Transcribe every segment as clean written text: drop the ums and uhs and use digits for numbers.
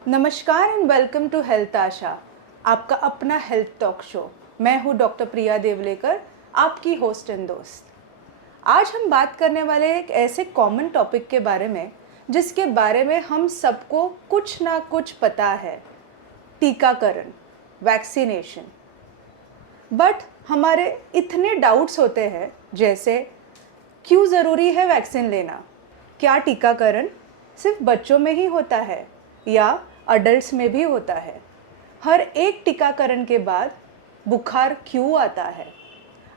नमस्कार and welcome to health आशा, आपका अपना हेल्थ टॉक शो। मैं हूँ डॉक्टर प्रिया देवलेकर, आपकी होस्ट एंड दोस्त। आज हम बात करने वाले एक ऐसे कॉमन टॉपिक के बारे में जिसके बारे में हम सबको कुछ ना कुछ पता है, टीकाकरण, वैक्सीनेशन। बट हमारे इतने डाउट्स होते हैं, जैसे क्यों ज़रूरी है वैक्सीन लेना, क्या टीकाकरण सिर्फ बच्चों में ही होता है या अडल्ट्स में भी होता है, हर एक टीकाकरण के बाद बुखार क्यों आता है।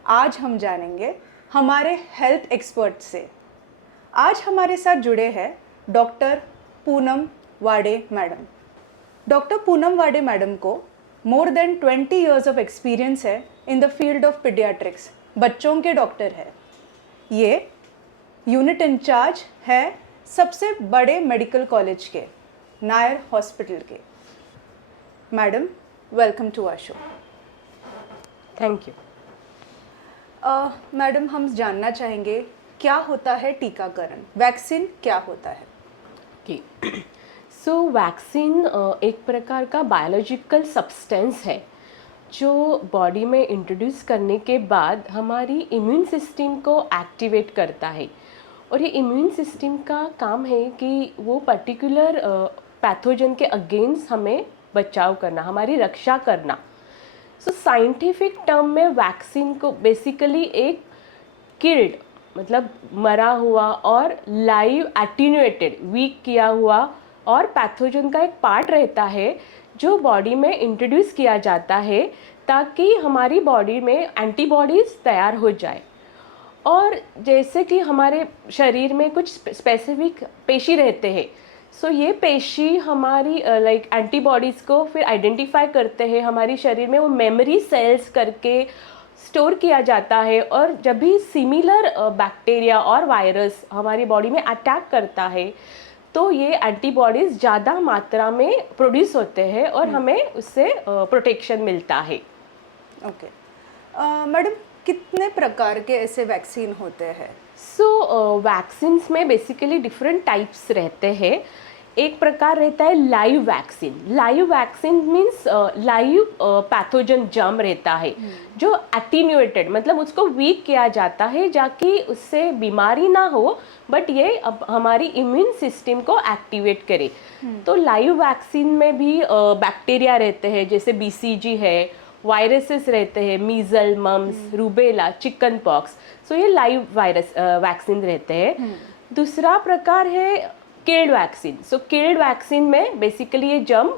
आज हम जानेंगे हमारे हेल्थ एक्सपर्ट से। आज हमारे साथ जुड़े हैं doctor Poonam Wade madam. Doctor Poonam Wade madam को more than 20 years of experience है in the field of paediatrics. बच्चों के डॉक्टर है। ये यूनिट इंचार्ज है सबसे बड़े मेडिकल कॉलेज के, नायर हॉस्पिटल के। Madam, welcome to our show. Thank you. Madam, हम जानना चाहेंगे क्या होता है टीकाकरण, वैक्सीन क्या होता है। सो वैक्सीन एक प्रकार का बायोलॉजिकल सब्सटेंस है जो बॉडी में इंट्रोड्यूस करने के बाद हमारी इम्यून सिस्टम को एक्टिवेट करता है। और ये इम्यून सिस्टम का काम है कि वो पर्टिकुलर पैथोजन के अगेंस्ट हमें बचाव करना, हमारी रक्षा करना। सो साइंटिफिक टर्म में वैक्सीन को बेसिकली एक किल्ड मतलब मरा हुआ और लाइव एटीन्यूएटेड वीक किया हुआ और पैथोजन का एक पार्ट रहता है जो बॉडी में इंट्रोड्यूस किया जाता है ताकि हमारी बॉडी में एंटीबॉडीज़ तैयार हो जाए। और जैसे कि हमारे शरीर में कुछ स्पेसिफिक पेशी रहते हैं, सो ये पेशी हमारी लाइक एंटीबॉडीज़ को फिर आइडेंटिफाई करते हैं, हमारी शरीर में वो मेमोरी सेल्स करके स्टोर किया जाता है। और जब भी सिमिलर बैक्टीरिया और वायरस हमारी बॉडी में अटैक करता है तो ये एंटीबॉडीज़ ज़्यादा मात्रा में प्रोड्यूस होते हैं और हमें उससे प्रोटेक्शन मिलता है। ओके मैडम, कितने प्रकार के ऐसे वैक्सीन होते हैं। सो वैक्सीन्स में बेसिकली डिफरेंट टाइप्स रहते हैं। एक प्रकार रहता है live vaccine. Live vaccine means live pathogen germ रहता है जो एटीन्यूएटेड मतलब उसको वीक किया जाता है जाकि उससे बीमारी ना हो, बट ये अब हमारी इम्यून सिस्टम को एक्टिवेट करे। तो लाइव वैक्सीन में भी बैक्टीरिया रहते हैं, जैसे BCG है, वायरसेस रहते हैं, मीजल, मम्स, रूबेला, चिकन पॉक्स। सो ये लाइव वायरस वैक्सीन रहते हैं। दूसरा प्रकार है किल्ड वैक्सीन। सो किल्ड वैक्सीन में बेसिकली ये जर्म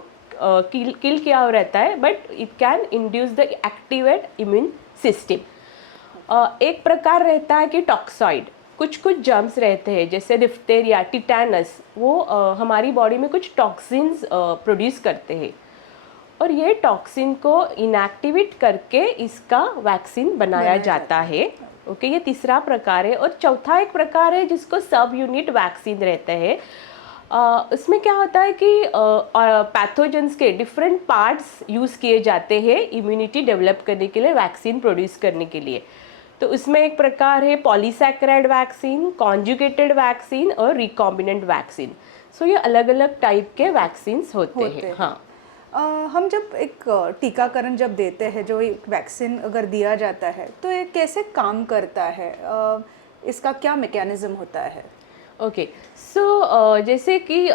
किल किया हुआ रहता है, but it can induce the activate immune system. एक प्रकार रहता है कि टॉक्सॉइड। कुछ कुछ जर्म्स रहते हैं जैसे डिफ्थेरिया, टिटेनस, वो हमारी बॉडी में कुछ टॉक्सिन्स प्रोड्यूस करते हैं और ये टॉक्सिन को इनएक्टिवेट करके इसका वैक्सीन बनाया जाता है। ओके, ये तीसरा प्रकार है। और चौथा एक प्रकार है जिसको सब यूनिट वैक्सीन रहते हैं। उसमें क्या होता है कि पैथोजेंस के डिफरेंट पार्ट्स यूज़ किए जाते हैं इम्यूनिटी डेवलप करने के लिए, वैक्सीन प्रोड्यूस करने के लिए। तो उसमें एक प्रकार है पॉलीसैकेराइड वैक्सीन, कॉन्जुगेटेड वैक्सीन और रिकॉम्बिनेंट वैक्सीन। सो ये अलग अलग टाइप के वैक्सीन्स होते हैं। हाँ, हम जब एक टीकाकरण जब देते हैं, जो एक वैक्सीन अगर दिया जाता है तो ये कैसे काम करता है, इसका क्या मैकेनिज्म होता है। ओके, सो जैसे कि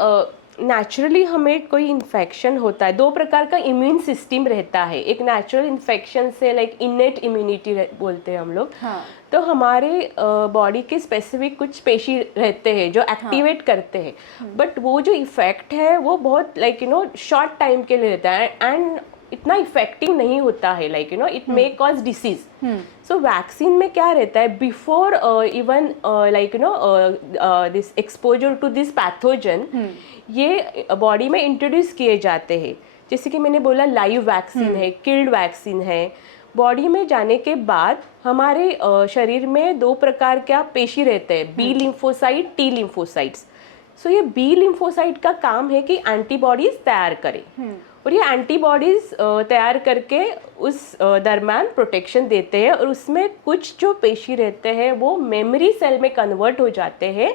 नेचुरली हमें कोई इन्फेक्शन होता है, दो प्रकार का इम्यून सिस्टम रहता है। एक नेचुरल इन्फेक्शन से लाइक इनेट इम्यूनिटी बोलते हैं हम लोग। हाँ। तो हमारे बॉडी के स्पेसिफिक कुछ पेशी रहते हैं जो एक्टिवेट करते हैं, बट वो जो इफेक्ट है वो बहुत लाइक शॉर्ट टाइम के लिए रहता है एंड इतना इफेक्टिव नहीं होता है, like it may cause disease. So vaccine में क्या रहता है, before even like this exposure to this pathogen ये बॉडी में इंट्रोड्यूस किए जाते हैं। जैसे कि मैंने बोला लाइव वैक्सीन है, किल्ड वैक्सीन है। बॉडी में जाने के बाद हमारे शरीर में दो प्रकार का पेशी रहते हैं, बी लिम्फोसाइट, टी लिम्फोसाइट्स। सो ये बी लिम्फोसाइट का काम है कि एंटीबॉडीज तैयार करे और ये एंटीबॉडीज़ तैयार करके उस दरम्यान प्रोटेक्शन देते हैं, और उसमें कुछ जो पेशी रहते हैं वो मेमोरी सेल में कन्वर्ट हो जाते हैं,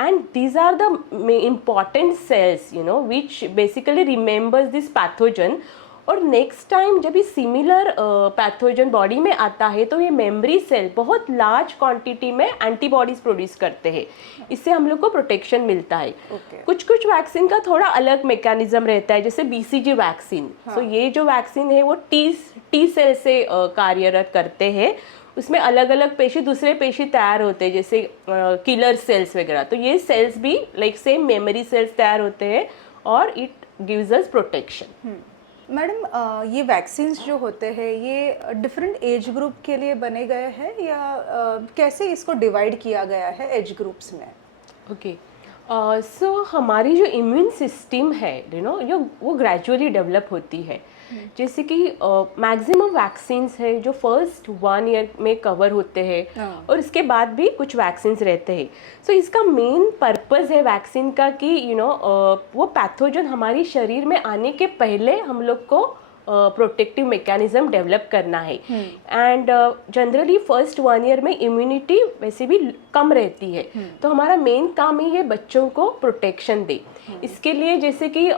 and these are the important cells which basically remembers this pathogen. और नेक्स्ट टाइम जब ये सिमिलर पैथोजन बॉडी में आता है तो ये मेमोरी सेल बहुत लार्ज क्वांटिटी में एंटीबॉडीज प्रोड्यूस करते हैं, इससे हम लोग को प्रोटेक्शन मिलता है। कुछ कुछ वैक्सीन का थोड़ा अलग मैकेनिज्म रहता है, जैसे बीसीजी वैक्सीन। तो ये जो वैक्सीन है वो टी सेल से कार्यरत करते हैं, उसमें अलग अलग पेशी दूसरे पेशी तैयार होते हैं, जैसे किलर सेल्स वगैरह। तो ये सेल्स भी लाइक सेम मेमोरी सेल्स तैयार होते हैं और it gives us protection. Madam ये वैक्सीन्स जो होते हैं ये डिफरेंट एज ग्रुप के लिए बने गए हैं या कैसे इसको डिवाइड किया गया है एज ग्रुप्स में? ओके, सो हमारी जो इम्यून सिस्टम है वो ग्रेजुअली डेवलप होती है। जैसे कि मैक्सिमम वैक्सीन्स है जो फर्स्ट 1 ईयर में कवर होते हैं, और इसके बाद भी कुछ वैक्सीन्स रहते हैं। सो इसका मेन पर्पस है वैक्सीन का कि वो पैथोजन हमारी शरीर में आने के पहले हम लोग को प्रोटेक्टिव मैकेनिज्म डेवलप करना है। एंड जनरली फर्स्ट 1 ईयर में इम्यूनिटी वैसे भी कम रहती है, तो हमारा मेन काम ही है बच्चों को प्रोटेक्शन दे। इसके लिए जैसे कि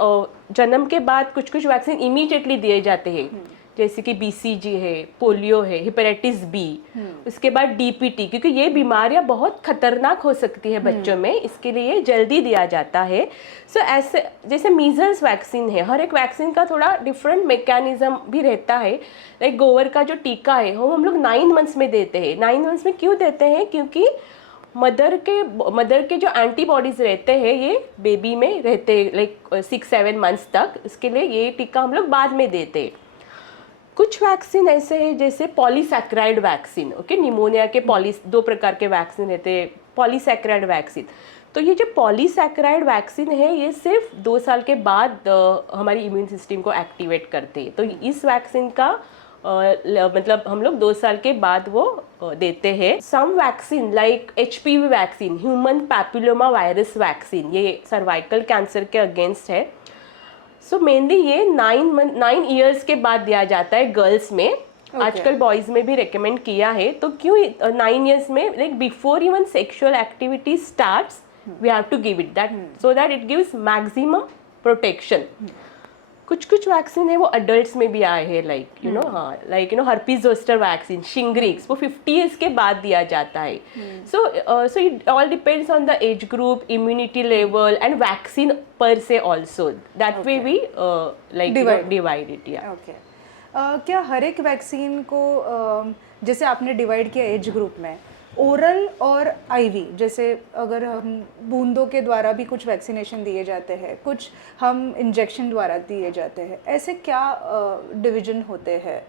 जन्म के बाद कुछ कुछ वैक्सीन इमीडिएटली दिए जाते हैं, जैसे कि बीसीजी है, पोलियो है, हेपेटाइटिस बी, उसके बाद डीपीटी, क्योंकि ये बीमारियां बहुत खतरनाक हो सकती है बच्चों में, इसके लिए जल्दी दिया जाता है। सो ऐसे जैसे मीजल्स वैक्सीन है, हर एक वैक्सीन का थोड़ा डिफरेंट मैकेनिज्म भी रहता है। लाइक गोवर का जो टीका है वो हम लोग 9 मंथ्स में देते हैं। 9 मंथ्स में क्यों देते हैं? क्योंकि मदर के जो एंटीबॉडीज रहते हैं ये बेबी में रहते हैं लाइक 6-7 मंथ्स तक, इसके लिए ये टीका हम लोग बाद में देते हैं। कुछ वैक्सीन ऐसे हैं जैसे पॉलीसैकेराइड वैक्सीन, ओके, निमोनिया के 2 प्रकार के वैक्सीन रहते हैं, पॉलीसैकेराइड वैक्सीन। तो ये जो पॉलीसैकेराइड वैक्सीन है ये सिर्फ 2 साल के बाद हमारी इम्यून सिस्टम को एक्टिवेट करते हैं। तो इस वैक्सीन का मतलब हम लोग 2 साल के बाद वो देते हैं। Some vaccine like HPV vaccine, human papilloma virus vaccine, ये सर्वाइकल कैंसर के अगेंस्ट है। सो मेनली ये 9 ईयर्स के बाद दिया जाता है गर्ल्स में। आजकल बॉयज में भी रेकमेंड किया है। तो क्यों 9 ईयर्स में? Like before even sexual activity starts we have to give it that, so that it gives maximum protection. कुछ कुछ वैक्सीन है वो अडल्ट्स में भी आए हैं, like herpes zoster vaccine, shingrix, वो 50 ईयर्स के बाद दिया जाता है। So it all depends on the age group, immunity level and vaccine per se also, that way we like divide it. या क्या हर एक वैक्सीन को जैसे आपने डिवाइड किया एज ग्रुप में, ओरल और आईवी, जैसे अगर हम बूंदों के द्वारा भी कुछ वैक्सीनेशन दिए जाते हैं, कुछ हम इंजेक्शन द्वारा दिए जाते हैं, ऐसे क्या डिवीजन होते हैं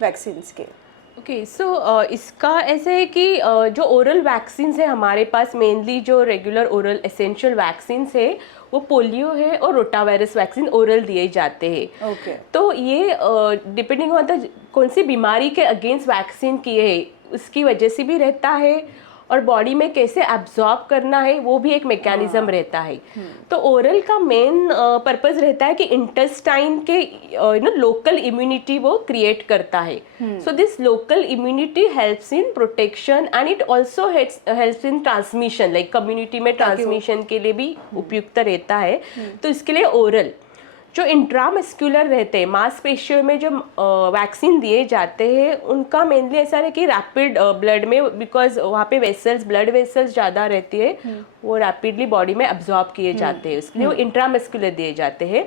वैक्सीन्स के? ओके, सो इसका ऐसे है कि जो ओरल वैक्सीन्स है हमारे पास, मेनली जो रेगुलर ओरल एसेंशियल वैक्सीन्स है वो पोलियो है और रोटावायरस वैक्सीन ओरल दिए जाते हैं। ओके। तो ये डिपेंडिंग ऑन द कौन सी बीमारी के अगेंस्ट वैक्सीन किए है उसकी वजह से भी रहता है, और बॉडी में कैसे एब्जॉर्ब करना है वो भी एक मैकेनिज्म रहता है। तो ओरल का मेन पर्पस रहता है कि इंटेस्टाइन के लोकल इम्यूनिटी वो क्रिएट करता है। So this local immunity helps in protection and it also helps in transmission, like community में ट्रांसमिशन के लिए भी उपयुक्त रहता है। तो इसके लिए ओरल जो इंट्रामस्कुलर रहते हैं, मांसपेशियों में जो वैक्सीन दिए जाते हैं उनका मेनली ऐसा है कि रैपिड ब्लड में, बिकॉज वहाँ पे वेसल्स, ब्लड वेसल्स ज़्यादा रहती है, वो रैपिडली बॉडी में अब्जॉर्ब किए जाते हैं, इसलिए वो इंट्रामस्कुलर दिए जाते हैं।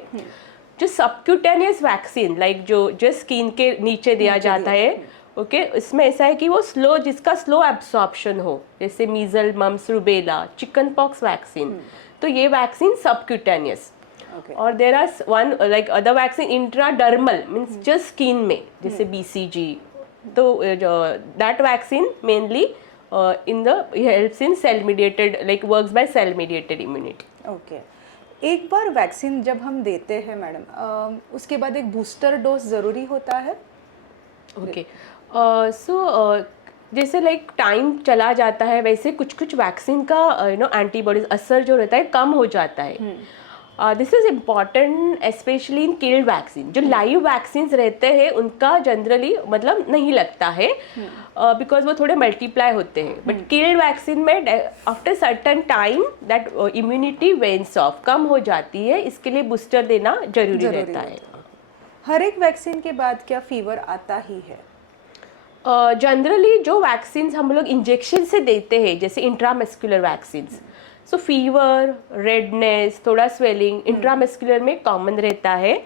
जो सबक्यूटेनियस वैक्सीन लाइक जो स्किन के नीचे दिया जाता है, ओके, इसमें ऐसा है कि वो जिसका स्लो एब्सॉर्प्शन हो, जैसे measles, mumps, rubella, chicken pox vaccine, तो ये वैक्सीन सबक्यूटेनियस। और there are one like other vaccine intradermal, means just skin में, जैसे BCG। तो that vaccine mainly in the helps in cell mediated, like works by cell mediated immunity. Okay, एक बार vaccine जब हम देते हैं मैडम, उसके बाद एक बूस्टर डोज ज़रूरी होता है? ओके, सो जैसे लाइक टाइम चला जाता है वैसे कुछ कुछ वैक्सीन का एंटीबॉडीज असर जो रहता है कम हो जाता है। This is important specially in killed vaccine. जो लाइव वैक्सीन रहते हैं उनका जनरली मतलब नहीं लगता है बिकॉज वो थोड़े मल्टीप्लाई होते हैं. बट किल्ड वैक्सीन में after certain time that immunity wanes off, कम हो जाती है. इसके लिए बूस्टर देना जरूरी रहता है. हर एक वैक्सीन के बाद क्या फीवर आता ही है? जनरली जो वैक्सीन हम लोग इंजेक्शन से देते हैं जैसे intramuscular vaccine, so fever, redness, थोड़ा स्वेलिंग इंट्रामस्कुलर में कॉमन रहता है.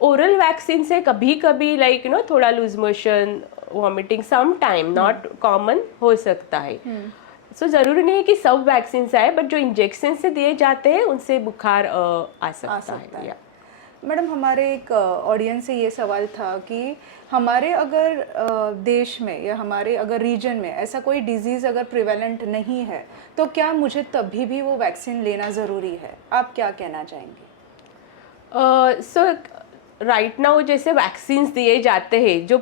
ओरल वैक्सीन से कभी कभी लाइक थोड़ा loose motion, vomiting some time not common हो सकता है. सो ज़रूरी नहीं है कि सब वैक्सीन आए, बट जो इंजेक्शन से दिए जाते हैं उनसे बुखार आ सकता है. मैडम, हमारे एक ऑडियंस से ये सवाल था कि हमारे अगर देश में या हमारे अगर रीजन में ऐसा कोई डिजीज़ अगर प्रिवेलेंट नहीं है तो क्या मुझे तभी भी वो वैक्सीन लेना ज़रूरी है? आप क्या कहना चाहेंगे? सो राइट नाउ जैसे वैक्सीन दिए जाते हैं जो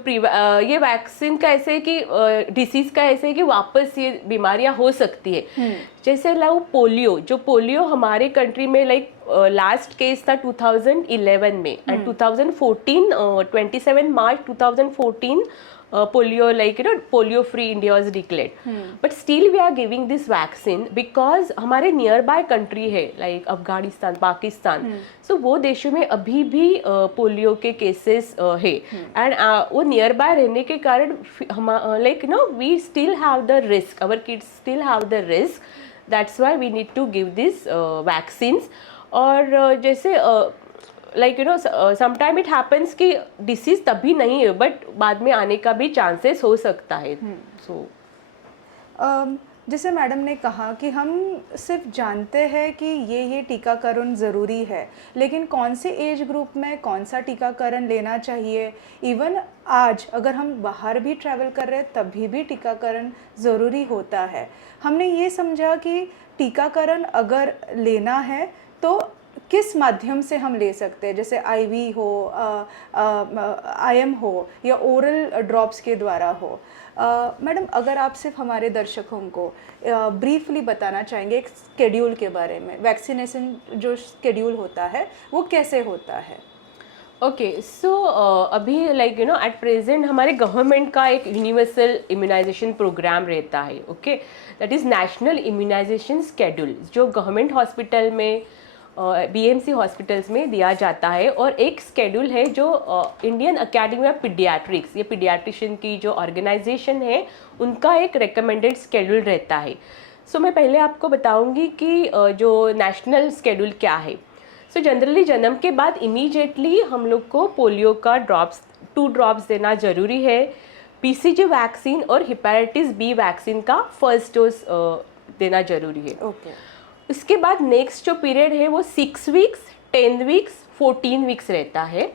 ये वैक्सीन का ऐसे है कि डिसीज़ का ऐसे है कि वापस ये बीमारियां हो सकती है. जैसे पोलियो, जो पोलियो हमारे कंट्री में लाइक लास्ट केस था 2011 में and 2014 27 March 2014 polio, like polio free India was declared. But still we are giving this vaccine because हमारे नियर बाय कंट्री है लाइक अफगानिस्तान, पाकिस्तान, सो वो देशों में अभी भी पोलियो के केसेस है एंड वो नियर बाय रहने के कारण हम like we still have the risk, our kids still have the risk, that's why we need to give this vaccines. और जैसे लाइक समटाइम इट हैपन्स कि डिसीज तभी नहीं है बट बाद में आने का भी चांसेस हो सकता है. सो जैसे मैडम ने कहा कि हम सिर्फ जानते हैं कि ये टीकाकरण ज़रूरी है, लेकिन कौन से एज ग्रुप में कौन सा टीकाकरण लेना चाहिए, इवन आज अगर हम बाहर भी ट्रैवल कर रहे हैं तभी भी टीकाकरण ज़रूरी होता है. हमने ये समझा कि टीकाकरण अगर लेना है तो किस माध्यम से हम ले सकते हैं, जैसे आईवी हो, आईएम हो या ओरल ड्रॉप्स के द्वारा हो. मैडम, अगर आप सिर्फ हमारे दर्शकों को ब्रीफली बताना चाहेंगे एक स्केड्यूल के बारे में, वैक्सीनेशन जो स्केड्यूल होता है वो कैसे होता है? ओके, सो अभी लाइक एट प्रेजेंट हमारे गवर्नमेंट का एक यूनिवर्सल इम्यूनाइजेशन प्रोग्राम रहता है. Okay, that is national immunisation schedule, जो गवर्नमेंट हॉस्पिटल में बीएमसी हॉस्पिटल्स में दिया जाता है. और एक स्केड्यूल है जो इंडियन अकेडमी ऑफ पीडियाट्रिक्स, ये पीडियाट्रिशियन की जो ऑर्गेनाइजेशन है उनका एक रिकमेंडेड स्केड्यूल रहता है. सो मैं पहले आपको बताऊंगी कि जो नेशनल स्केड्यूल क्या है. सो जनरली जन्म के बाद इमीडिएटली हम लोग को पोलियो का ड्रॉप्स 2 ड्रॉप्स देना ज़रूरी है. बीसीजी वैक्सीन और हेपेटाइटिस बी वैक्सीन का फर्स्ट डोज देना ज़रूरी है. ओके. उसके बाद नेक्स्ट जो पीरियड है वो 6 वीक्स, 10 वीक्स, 14 वीक्स रहता है.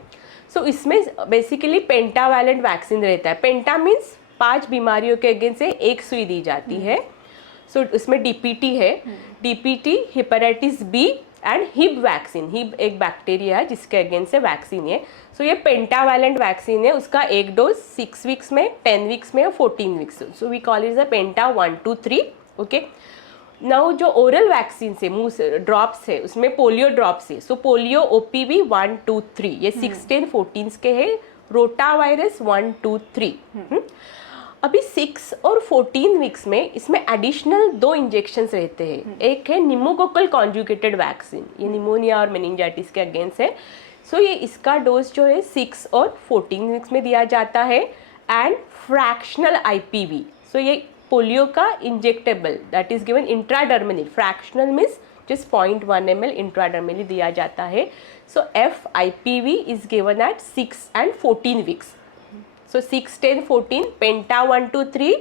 सो इसमें बेसिकली पेंटावैलेंट वैक्सीन रहता है. पेंटा मीन्स 5 बीमारियों के अगेंस्ट से एक सुई दी जाती है. सो उसमें डीपीटी है, DPT, hepatitis B and Hib vaccine. Hib एक बैक्टीरिया है जिसके अगेंस्ट से वैक्सीन है. सो ये पेंटावैलेंट वैक्सीन है, उसका एक डोज 6 वीक्स में, 10 वीक्स में और 14 weeks. So we call it the penta 1, 2, 3. Okay, now जो ओरल वैक्सीन से मुंह से ड्रॉप्स है उसमें पोलियो ड्रॉप्स है. सो पोलियो ओपीवी 1, 2, 3 ये 6, 10, 14 के है. Rota virus 1, 2, 3. अभी 6 और 14 वीक्स में इसमें एडिशनल 2 इंजेक्शंस रहते हैं. एक है निमोकोकल कॉन्जुगेटेड वैक्सीन, ये निमोनिया और मेनिंजाइटिस के अगेंस्ट है. सो ये इसका डोज जो है 6 और 14 वीक्स में दिया जाता है. एंड फ्रैक्शनल आईपीवी, सो ये पोलियो का injectable that is given intradermally. Fractional means just 0.1 ml intradermally दिया जाता है. सो FIPV is given at 6 and 14 weeks. So 6, 10, 14 penta 1, 2, 3,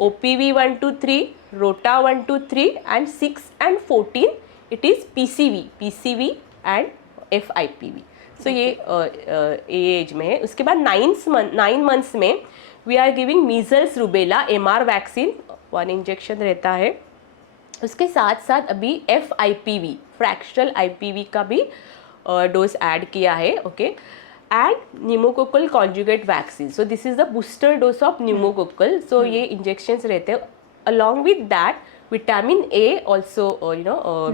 OPV 1, 2, 3, रोटा 1, 2, 3 and 6 and 14 it is PCV and FIPV. सो ये एज में है. उसके बाद 9 मंथ्स में we are giving measles rubella MR vaccine, 1 injection रहता है. उसके साथ साथ अभी FIPV फ्रैक्शनल IPV का भी डोज ऐड किया है. Okay, and pneumococcal conjugate vaccine. So this is the booster dose of pneumococcal. So ये इंजेक्शंस रहते हैं. Along with that vitamin A also,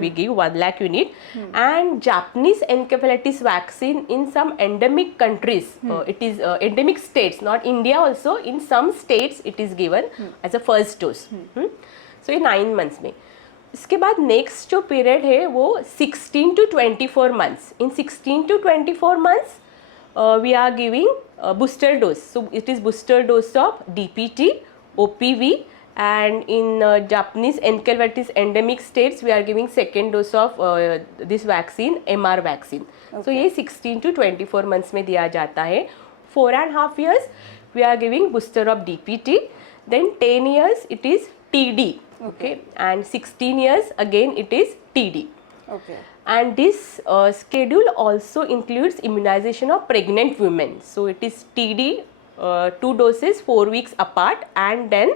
we give 1 lakh unit, and Japanese encephalitis vaccine in some endemic countries. It is endemic states, not India also. In some states it is given as a first dose. So ये 9 months में. इसके बाद next जो period है वो 16 to 24 months. In 16 to 24 months, we are giving booster dose. So it is booster dose of DPT, OPV, and in Japanese encephalitis endemic states we are giving second dose of this vaccine, MR vaccine. So ये 16 to 24 months में दिया जाता है. 4.5 years we are giving booster of DPT. Then 10 years it is TD. Okay, and 16 years again it is TD. Okay. And this schedule also includes immunization of pregnant women. So it is TD, 2 doses 4 weeks apart, and then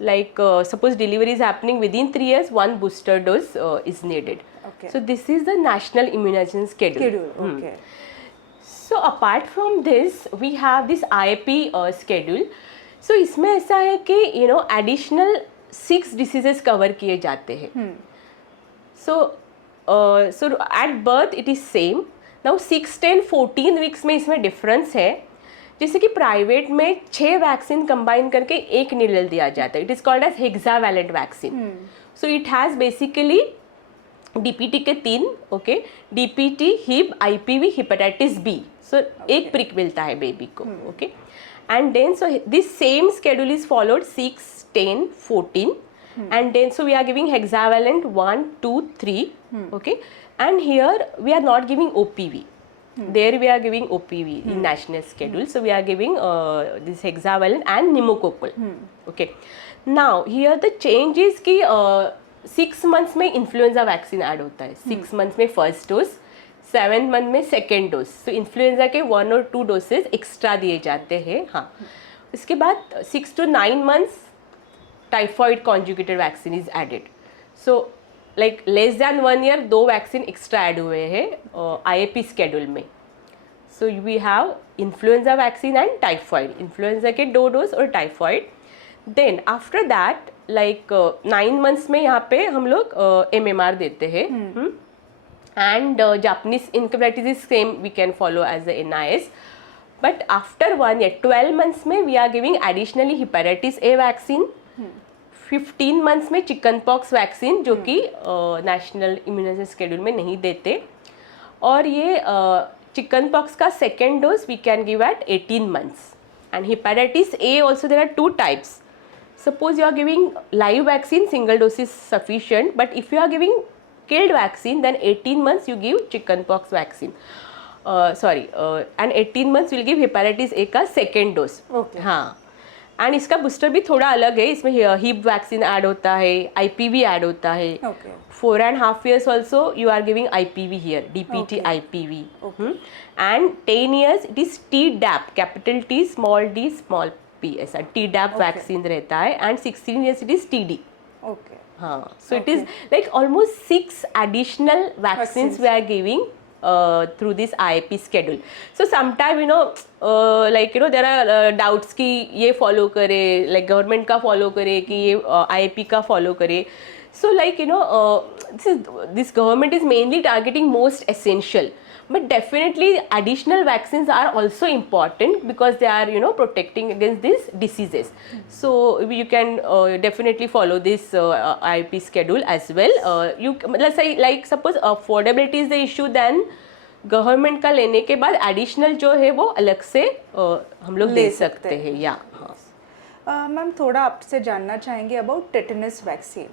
like suppose delivery is happening within 3 years, 1 booster dose is needed. Okay. So this is the national immunization schedule. Okay. So apart from this we have this IAP schedule. So इसमें ऐसा है कि additional 6 diseases cover किए जाते हैं. So at birth it is same. Now 6, 10, 14 weeks में इसमें difference है. जैसे कि प्राइवेट में 6 वैक्सीन कंबाइन करके एक नीडल दिया जाता है. It is called as hexavalent vaccine. So it has basically DPT के 3, okay, DPT, Hib, IPV, hepatitis B. So एक प्रिक मिलता है बेबी को, okay. And then so this same schedule is followed 6, 10, 14. And then so we are giving hexavalent 1, 2, 3, okay, and here we are not giving OPV. There we are giving OPV in national schedule. So we are giving this hexavalent and pneumococcal. Okay. Now here the change is कि 6 months में influenza vaccine add होता है. 6 months में first dose, 7 month में second dose. So influenza के 1 or 2 doses extra दिए जाते हैं. हाँ. इसके बाद 6 to 9 months typhoid conjugated vaccine is added. So like less than 1 year 2 vaccine extra add हुए हैं IAP स्केड्यूल में. So we have influenza vaccine and typhoid. Influenza के 2 डोज और typhoid. Then after that like 9 months में यहाँ पे हम लोग MMR देते हैं. And Japanese encephalitis is same we can follow as the NIS. But after 1 year 12 months में we are giving additionally hepatitis A vaccine. 15 months में चिकन पॉक्स वैक्सीन जो कि नेशनल इम्यूनाइजेशन स्केड्यूल में नहीं देते. और ये चिकन पॉक्स का second dose we can give at 18 months. And hepatitis A also there are 2 types. Suppose you are giving live vaccine, single dose is sufficient, but if you are giving killed vaccine then 18 months you give chicken pox vaccine. And 18 months you will give hepatitis A का second dose. Okay. हाँ. And इसका booster भी थोड़ा अलग है. इसमें hip vaccine add होता है, IPV ऐड होता है. 4.5 years also you are giving IPV here, DPT IPV. And 10 years it is TDAP, capital T small D small P, ऐसा TDAP वैक्सीन रहता है. And 16 years it is TD. Okay. हाँ. So it is like almost 6 additional vaccines we are giving through this IAP schedule. So sometime there are doubts कि ये follow करे, like government का follow करे कि ये IAP का follow करे. So like this government is mainly targeting most essential, but definitely additional vaccines are also important because they are protecting against these diseases. So you can definitely follow this IAP schedule as well. Let's say like suppose affordability is the issue, then government का लेने के बाद additional जो है वो अलग से हम लोग ले सकते हैं. या मैम थोड़ा आपसे जानना चाहेंगे अबाउट टेटनस वैक्सीन.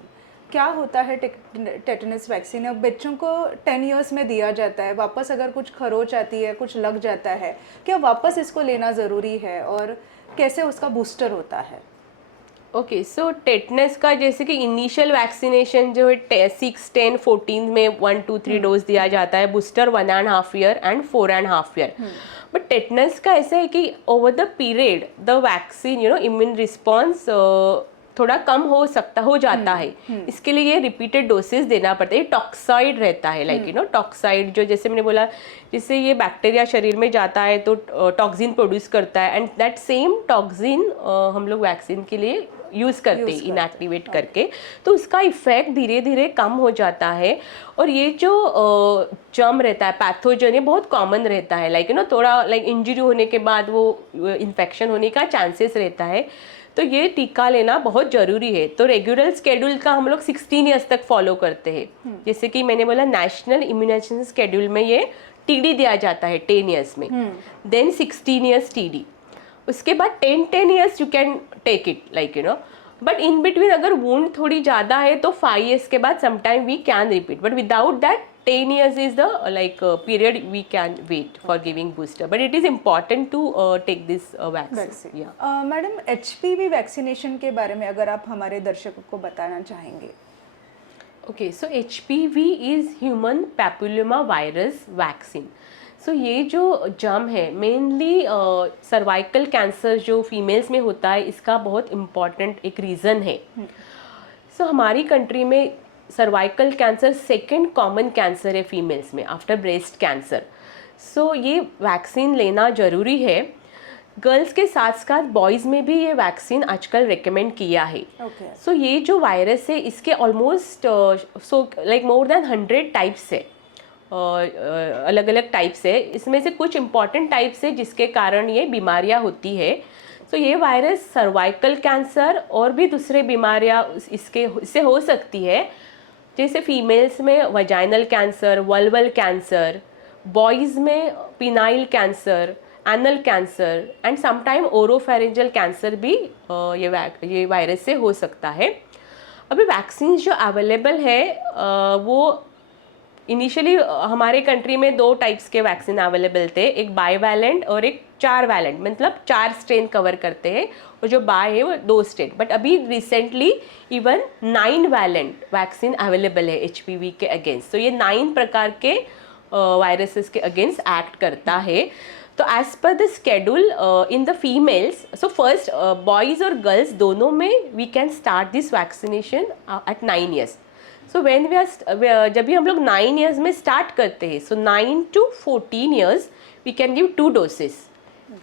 क्या होता है टेटनस वैक्सीन? अब बच्चों को 10 years में दिया जाता है, वापस अगर कुछ खरोच आती है, कुछ लग जाता है, क्या वापस इसको लेना ज़रूरी है और कैसे उसका बूस्टर होता है? ओके. सो टेटनस का जैसे कि इनिशियल वैक्सीनेशन जो है 6, 10, 14 में 1, 2, 3 डोज दिया जाता है. Booster 1.5 year and 4.5 year. But tetanus का ऐसा है कि over the period the vaccine immune response थोड़ा कम हो जाता है. इसके लिए ये रिपीटेड डोसेज देना पड़ता है. ये टॉक्साइड रहता है, लाइक टॉक्साइड जो जैसे मैंने बोला, जिससे ये बैक्टीरिया शरीर में जाता है तो टॉक्सिन प्रोड्यूस करता है. एंड दैट सेम टॉक्सिन हम लोग वैक्सीन के लिए यूज़ करते हैं इनएक्टिवेट करके, तो उसका इफेक्ट धीरे धीरे कम हो जाता है। और ये जो जर्म रहता है पैथोजन, ये बहुत कॉमन रहता है, लाइक थोड़ा लाइक इंजरी होने के बाद वो इन्फेक्शन होने का चांसेस रहता है। तो ये टीका लेना बहुत ज़रूरी है। तो रेगुलर स्केड्यूल का हम लोग 16 ईयर्स तक फॉलो करते हैं। जैसे कि मैंने बोला नेशनल इम्यूनाइजेशन स्केड्यूल में ये टीडी दिया जाता है 10 ईयर्स में, देन 16 ईयर्स टीडी, उसके बाद 10 years you can take it like but in between अगर वुंड थोड़ी ज़्यादा है तो 5 ईयर्स के बाद sometime we can repeat, but without that 10 years is the period we can wait for giving booster, but it is important to take this vaccine. Yeah. Madam HPV vaccination के बारे में अगर आप हमारे दर्शकों को बताना चाहेंगे। Okay, so HPV is human papilloma virus vaccine. So ये जो जर्म है मेनली सर्वाइकल कैंसर जो फीमेल्स में होता है, इसका बहुत इम्पॉर्टेंट एक रीज़न है। सो हमारी कंट्री में cervical cancer second common cancer है फीमेल्स में आफ्टर ब्रेस्ट कैंसर। सो ये वैक्सीन लेना ज़रूरी है। गर्ल्स के साथ साथ बॉयज़ में भी ये वैक्सीन आजकल रेकमेंड किया है। सो ये जो वायरस है इसके almost like more than 100 types है, अलग अलग टाइप्स है। इसमें से कुछ इम्पॉर्टेंट टाइप्स है जिसके कारण ये बीमारियां होती है। तो ये वायरस सर्वाइकल कैंसर और भी दूसरे बीमारियां इससे हो सकती है, जैसे फीमेल्स में vaginal cancer, vulval cancer, boys में penile cancer, anal cancer and sometime oropharyngeal cancer भी ये वायरस से हो सकता है। अभी वैक्सीन जो अवेलेबल है वो इनिशियली हमारे कंट्री में 2 टाइप्स के वैक्सीन अवेलेबल थे, एक बाईवैलेंट और एक 4 वैलेंट, मतलब 4 स्ट्रेन कवर करते हैं, और जो बाय है वो 2 स्ट्रेन। बट अभी recently even 9 valent vaccine available है HPV के अगेंस्ट। तो ये 9 प्रकार के वायरसेस के अगेंस्ट एक्ट करता है। तो as per the schedule in the females, so first boys और गर्ल्स दोनों में we can start this vaccination at 9 years. So when we are जब भी हम लोग 9 ईयर्स में स्टार्ट करते हैं, so 9 to 14 years we can give 2 doses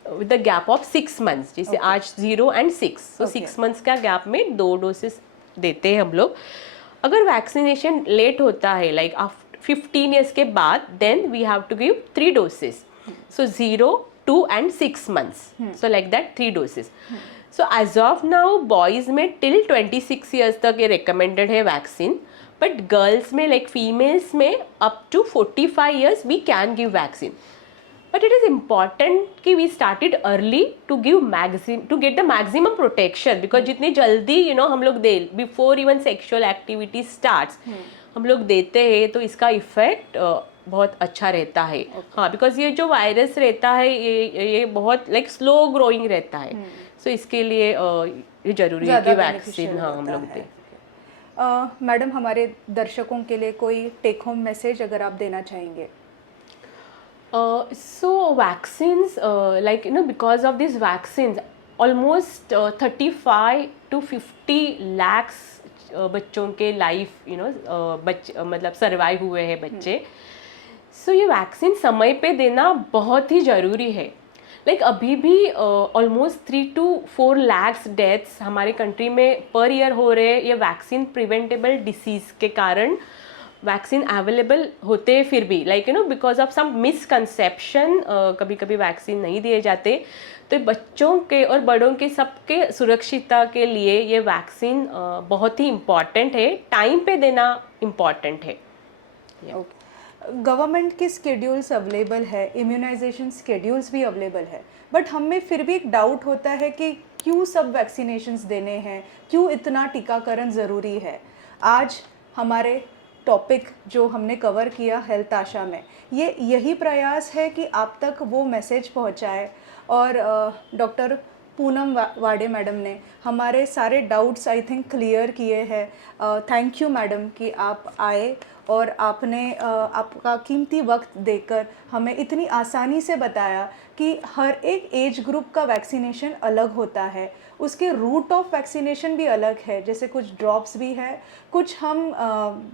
with the gap of 6 months, जैसे आज 0 and 6, सो 6 months का गैप में 2 doses देते हैं हम लोग। अगर वैक्सीनेशन लेट होता है लाइक आफ्टर 15 ईयर्स के बाद, then we have to give 3 doses, so 0, 2 and 6 months, so like that 3 doses. So as of now boys में till 26 years तक ये recommended है vaccine, but girls में like females में up to 45 years we can give vaccine. But it is important कि we started early to get the maximum protection, because जितनी जल्दी हम लोग दे before even sexual activity starts हम लोग देते हैं तो इसका इफेक्ट बहुत अच्छा रहता है। हाँ, बिकॉज ये जो वायरस रहता है ये बहुत लाइक स्लो ग्रोइंग रहता है। सो इसके लिए ये जरूरी है कि वैक्सीन हम लोग दें। मैडम हमारे दर्शकों के लिए कोई टेक होम मैसेज अगर आप देना चाहेंगे। So vaccines like because of these vaccines almost 35 to 50 lakhs बच्चों के लाइफ मतलब सर्वाइव हुए हैं बच्चे। सो ये वैक्सीन समय पे देना बहुत ही ज़रूरी है। लाइक अभी भी ऑलमोस्ट 3 to 4 lakhs डेथ्स हमारे कंट्री में पर ईयर हो रहे हैं, ये वैक्सीन प्रिवेंटेबल डिसीज़ के कारण। वैक्सीन अवेलेबल होते हैं फिर भी like because of some misconception कभी कभी वैक्सीन नहीं दिए जाते। तो बच्चों के और बड़ों के सबके सुरक्षितता के लिए ये वैक्सीन बहुत ही इम्पॉर्टेंट है, टाइम पे देना इम्पॉर्टेंट है। गवर्नमेंट के स्केड्यूल्स अवेलेबल है, इम्यूनाइजेशन स्केड्यूल्स भी अवेलेबल है, बट हमें फिर भी एक डाउट होता है कि क्यों सब वैक्सीनेशंस देने हैं, क्यों इतना टीकाकरण ज़रूरी है। आज हमारे टॉपिक जो हमने कवर किया हेल्थ आशा में, ये यही प्रयास है कि आप तक वो मैसेज पहुंचाए। और डॉक्टर पूनम वाडे मैडम ने हमारे सारे डाउट्स आई थिंक क्लियर किए हैं। थैंक यू मैडम कि आप आए और आपने आपका कीमती वक्त देकर हमें इतनी आसानी से बताया कि हर एक एज ग्रुप का वैक्सीनेशन अलग होता है, उसके रूट ऑफ वैक्सीनेशन भी अलग है, जैसे कुछ ड्रॉप्स भी है, कुछ हम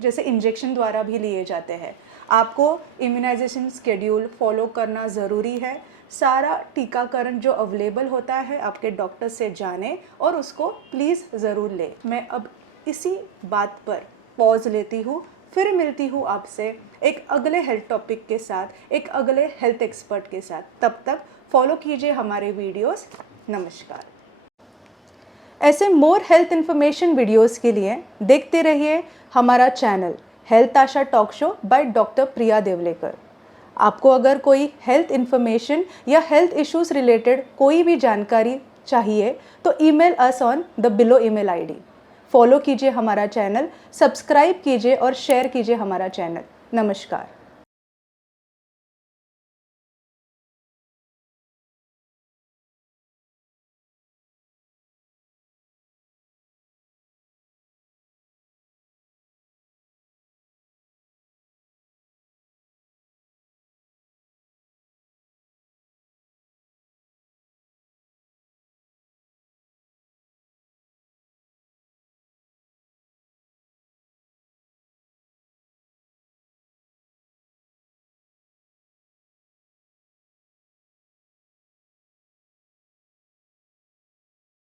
जैसे इंजेक्शन द्वारा भी लिए जाते हैं। आपको इम्यूनाइजेशन स्केड्यूल फॉलो करना ज़रूरी है। सारा टीकाकरण जो अवेलेबल होता है आपके डॉक्टर से जानें और उसको प्लीज़ ज़रूर लें। मैं अब इसी बात पर पॉज लेती हूँ, फिर मिलती हूँ आपसे एक अगले हेल्थ टॉपिक के साथ, एक अगले हेल्थ एक्सपर्ट के साथ। तब तक फॉलो कीजिए हमारे वीडियोस। नमस्कार। ऐसे मोर हेल्थ इन्फॉर्मेशन वीडियोस के लिए देखते रहिए हमारा channel health Asha talk show by doctor Priya Deolekar. आपको अगर कोई हेल्थ इन्फॉर्मेशन या हेल्थ इश्यूज रिलेटेड कोई भी जानकारी चाहिए तो email us on the below email ID. Follow कीजिए हमारा चैनल, सब्सक्राइब कीजिए और शेयर कीजिए हमारा चैनल। नमस्कार।